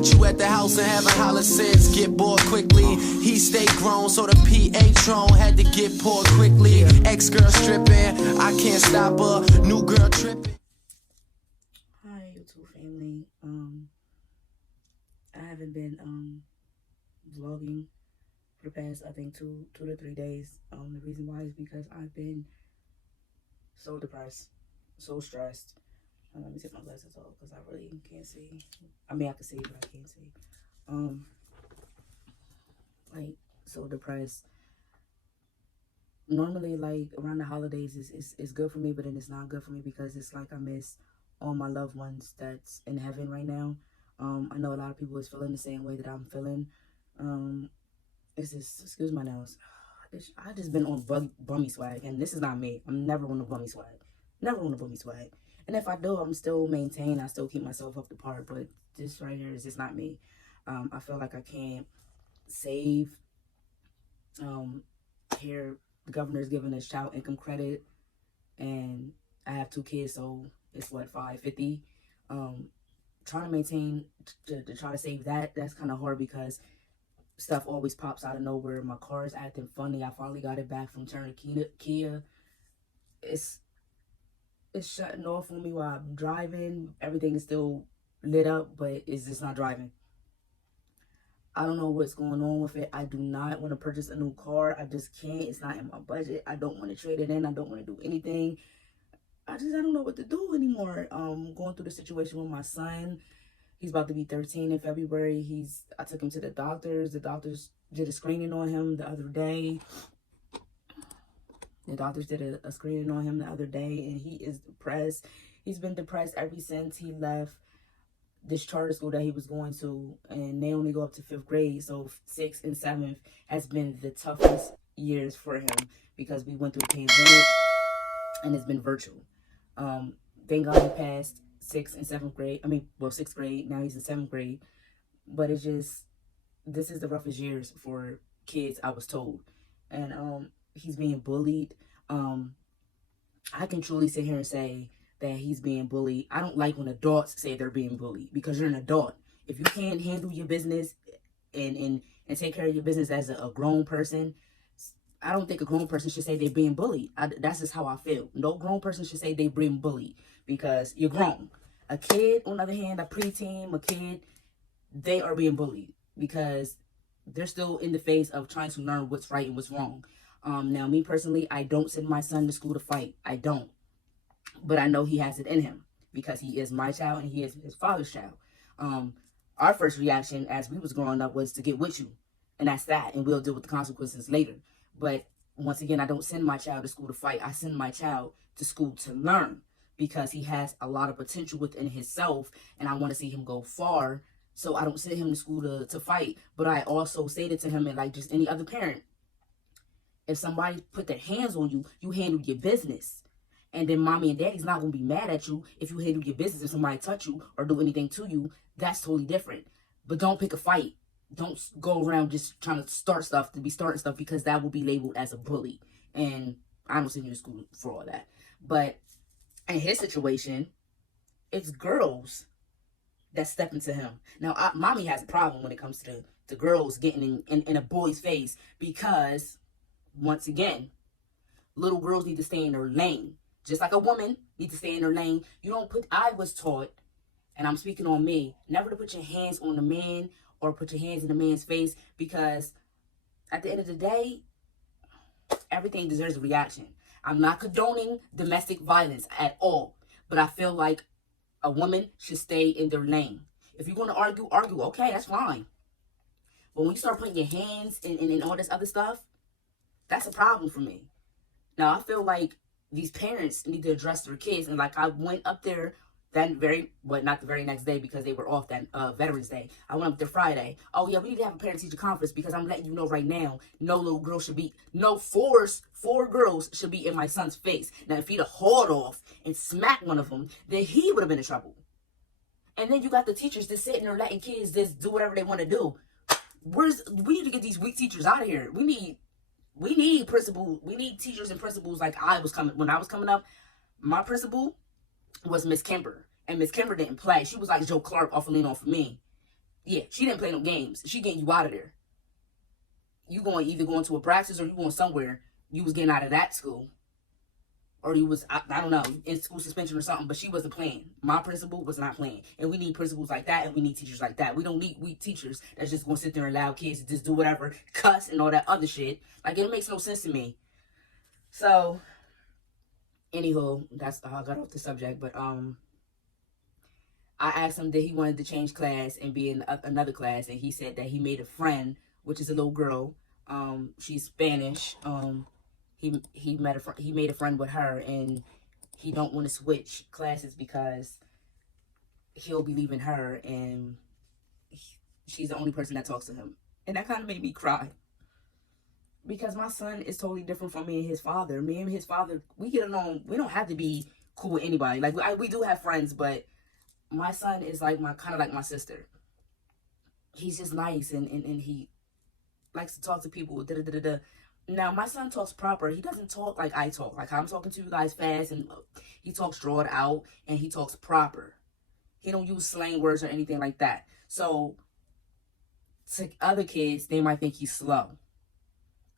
cut you at the house and haven't hollered since. Get bored quickly. He stayed grown, so the PA had to get poured quickly. Ex-girl stripping, I can't stop her. New girl tripping. Hi, H2B Family. I haven't been vlogging for the past, I think, two to 3 days. The reason why is because I've been so depressed, so stressed. Let me take my glasses off because I really can't see. I mean, I can see, but I can't see. Like, so depressed. Normally, like, around the holidays is good for me, but then it's not good for me because it's like I miss all my loved ones that's in heaven right now. I know a lot of people is feeling the same way that I'm feeling. It's just, excuse my nails. I just been on bummy swag, and this is not me. I'm never on a bummy swag. Never on a bummy swag. And if I do, I'm still maintain. I still keep myself up to par. But this right here is just not me. I feel like I can't save. Here, the governor's giving us child income credit, and I have 2 kids, so it's what, $550. Trying to maintain to try to save that. That's kind of hard because stuff always pops out of nowhere. My car is acting funny. I finally got it back from Turner Kia. It's shutting off on me while I'm driving. Everything is still lit up, but it's just not driving. I don't know what's going on with it. I do not want to purchase a new car. I just can't. It's not in my budget. I don't want to trade it in. I don't want to do anything. I don't know what to do anymore. Going through the situation with my son. He's about to be 13 in February. I took him to the doctors. The doctors did a screening on him the other day. The doctors did a screening on him the other day, and he is depressed. He's been depressed ever since he left this charter school that he was going to, and they only go up to 5th grade. So 6th and 7th has been the toughest years for him because we went through the pandemic, and it's been virtual. Thank God he passed 6th and 7th grade. I mean, well, 6th grade. Now he's in 7th grade. But it's just, this is the roughest years for kids, I was told. And he's being bullied. I can truly sit here and say that he's being bullied. I don't like when adults say they're being bullied because you're an adult. If you can't handle your business and take care of your business as a grown person, I don't think a grown person should say they're being bullied. That's just how I feel. No grown person should say they're being bullied because you're grown. A kid, on the other hand, a preteen, a kid, they are being bullied because they're still in the phase of trying to learn what's right and what's wrong. Now, me personally, I don't send my son to school to fight. I don't. But I know he has it in him because he is my child and he is his father's child. Our first reaction as we was growing up was to get with you. And that's that. And we'll deal with the consequences later. But once again, I don't send my child to school to fight. I send my child to school to learn because he has a lot of potential within himself. And I want to see him go far. So I don't send him to school to fight. But I also say that to him, and like just any other parent, if somebody put their hands on you, you handle your business. And then mommy and daddy's not going to be mad at you if you handle your business. If somebody touch you or do anything to you, that's totally different. But don't pick a fight. Don't go around just trying to start stuff to be starting stuff because that will be labeled as a bully. And I don't send you to school for all that. But in his situation, it's girls that step into him. Now, mommy has a problem when it comes to girls getting in a boy's face because, once again, little girls need to stay in their lane. Just like a woman needs to stay in her lane. You don't put, I was taught, and I'm speaking on me, never to put your hands on the man or put your hands in the man's face because at the end of the day, everything deserves a reaction. I'm not condoning domestic violence at all, but I feel like a woman should stay in their lane. If you're going to argue, okay, that's fine. But when you start putting your hands in all this other stuff, that's a problem for me. Now, I feel like these parents need to address their kids. And like I went up there that not the very next day because they were off that Veterans Day. I went up there Friday. Oh yeah, we need to have a parent-teacher conference because I'm letting you know right now, no little girl should be, four girls should be in my son's face. Now, if he'd have hauled off and smacked one of them, then he would have been in trouble. And then you got the teachers just sitting there letting kids just do whatever they want to do. We need to get these weak teachers out of here. We need teachers and principals like when I was coming up. My principal was Miss Kimber, and Miss Kimber didn't play. She was like Joe Clark off of Lean On For Me. Yeah, she didn't play no games. She getting you out of there. You going either going to a practice or you going somewhere. You was getting out of that school. Or you was, I don't know, in school suspension or something, but she wasn't playing. My principal was not playing. And we need principals like that, and we need teachers like that. We don't need weak teachers that's just going to sit there and allow kids to just do whatever, cuss and all that other shit. Like, it makes no sense to me. So, anywho, that's how I got off the subject. But, I asked him that he wanted to change class and be in another class, and he said that he made a friend, which is a little girl. She's Spanish. He made a friend with her, and he don't want to switch classes because he'll be leaving her, and she's the only person that talks to him. And that kind of made me cry, because my son is totally different from me and his father. Me and his father, we get along. We don't have to be cool with anybody. Like, we do have friends, but my son is like kind of like my sister. He's just nice, and he likes to talk to people. Now, my son talks proper. He doesn't talk like I talk. Like, I'm talking to you guys fast, and he talks drawn out, and he talks proper. He don't use slang words or anything like that. So, to other kids, they might think he's slow,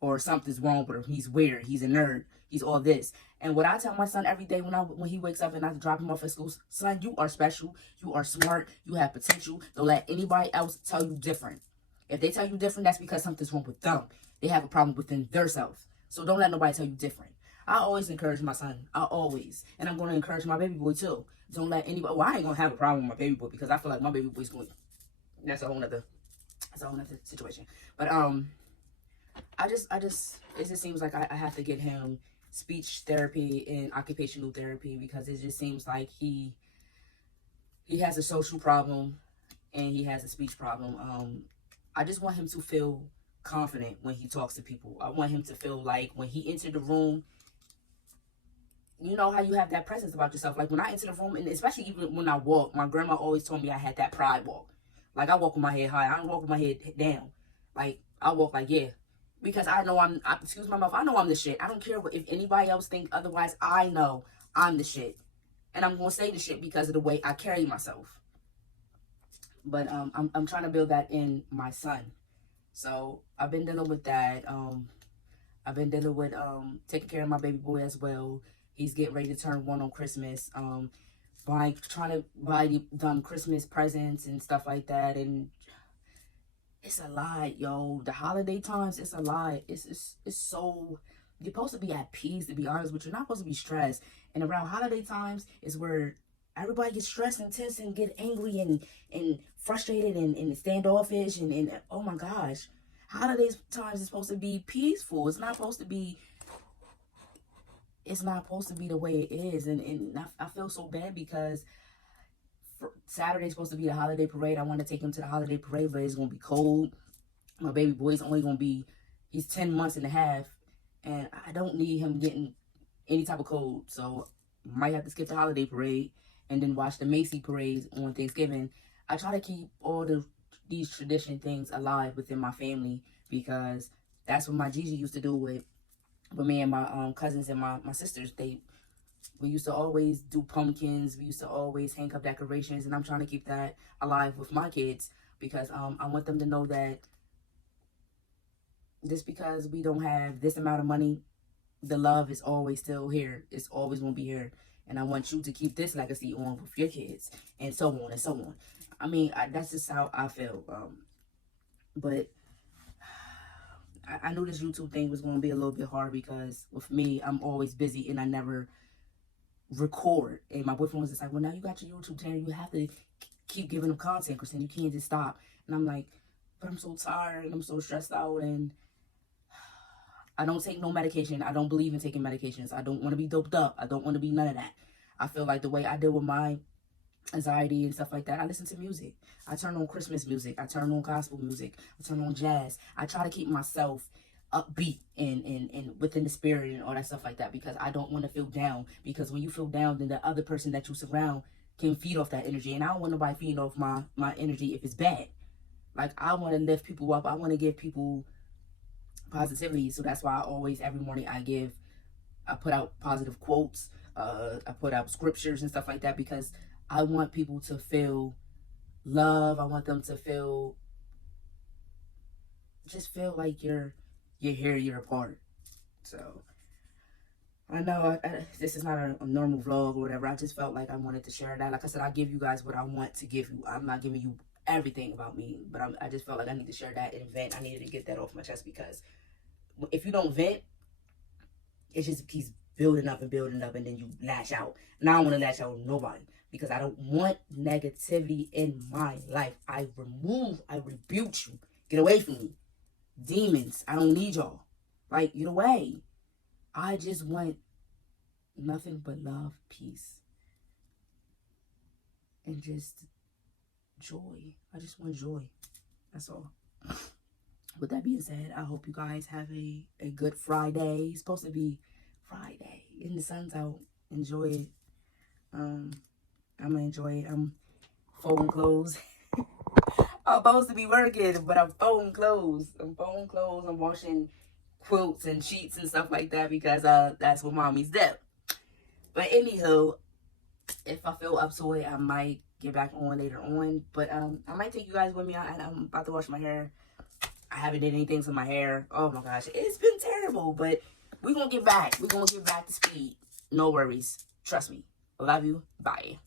or something's wrong with him. He's weird. He's a nerd. He's all this. And what I tell my son every day when he wakes up and I drop him off at school, son, you are special. You are smart. You have potential. Don't let anybody else tell you different. If they tell you different, that's because something's wrong with them. They have a problem within themselves. So don't let nobody tell you different. I always encourage my son. I always. And I'm going to encourage my baby boy too. Don't let anybody... Well, I ain't going to have a problem with my baby boy because I feel like my baby boy's going... That's a whole nother situation. But, it just seems like I have to get him speech therapy and occupational therapy, because it just seems like he has a social problem and he has a speech problem. I just want him to feel confident when he talks to people. I want him to feel like when he entered the room, you know how you have that presence about yourself. Like, when I enter the room, and especially even when I walk, my grandma always told me I had that pride walk. Like, I walk with my head high. I don't walk with my head down. Like, I walk like, yeah. Because I know excuse my mouth, I know I'm the shit. I don't care if anybody else think otherwise. I know I'm the shit. And I'm going to say the shit because of the way I carry myself. But I'm trying to build that in my son. So I've been dealing with that. I've been dealing with taking care of my baby boy as well. He's getting ready to turn 1 on Christmas. Trying to buy them Christmas presents and stuff like that. And it's a lot, yo. The holiday times, it's a lot. It's so... You're supposed to be at peace, to be honest, but you're not supposed to be stressed. And around holiday times is where everybody gets stressed and tense and get angry and frustrated and standoffish and oh my gosh. Holidays times is supposed to be peaceful. It's not supposed to be the way it is. And I feel so bad because Saturday's supposed to be the holiday parade. I want to take him to the holiday parade, but it's going to be cold. My baby boy's only going to be, he's 10 months and a half, and I don't need him getting any type of cold. So I might have to skip the holiday parade and then watch the Macy parades on Thanksgiving. I try to keep all these tradition things alive within my family, because that's what my Gigi used to do with me and my cousins and my sisters. We used to always do pumpkins. We used to always hang up decorations. And I'm trying to keep that alive with my kids, because I want them to know that just because we don't have this amount of money, the love is always still here. It's always going to be here. And I want you to keep this legacy on with your kids, and so on and so on. I mean, that's just how I feel. But I knew this YouTube thing was going to be a little bit hard, because with me, I'm always busy and I never record. And my boyfriend was just like, well, now you got your YouTube channel, you have to keep giving them content, Christine. You can't just stop. And I'm like, but I'm so tired and I'm so stressed out, and I don't take no medication. I don't believe in taking medications. I don't want to be doped up. I don't want to be none of that. I feel like the way I deal with my anxiety and stuff like that, I listen to music. I turn on Christmas music. I turn on gospel music. I turn on jazz. I try to keep myself upbeat and within the spirit and all that stuff like that, because I don't want to feel down. Because when you feel down, then the other person that you surround can feed off that energy. And I don't want nobody feeding off my energy if it's bad. Like, I want to lift people up. I want to give people positivity. So that's why I always, every morning, I put out positive quotes. I put out scriptures and stuff like that, because I want people to feel love. I want them to just feel like you're here, you're a part. So I know this is not a normal vlog or whatever. I just felt like I wanted to share that. Like I said, I give you guys what I want to give you. I'm not giving you everything about me, but I just felt like I need to share that and vent. I needed to get that off my chest, because if you don't vent, it just keeps building up, and then you lash out. And I don't want to lash out on nobody, because I don't want negativity in my life. I rebuke you. Get away from me. Demons, I don't need y'all. Like, get away. I just want nothing but love, peace, and just joy. I just want joy. That's all. With that being said, I hope you guys have a good Friday. It's supposed to be Friday and the sun's out. Enjoy it. I'm gonna enjoy it. I'm folding clothes. I'm supposed to be working, but I'm folding clothes. I'm washing quilts and sheets and stuff like that, because that's what mommies do. But anywho, if I feel up to it, I might get back on later on. But I might take you guys with me. I'm about to wash my hair. I haven't did anything to my hair. Oh my gosh, it's been terrible. But we're gonna get back. We're gonna get back to speed. No worries. Trust me. Love you. Bye.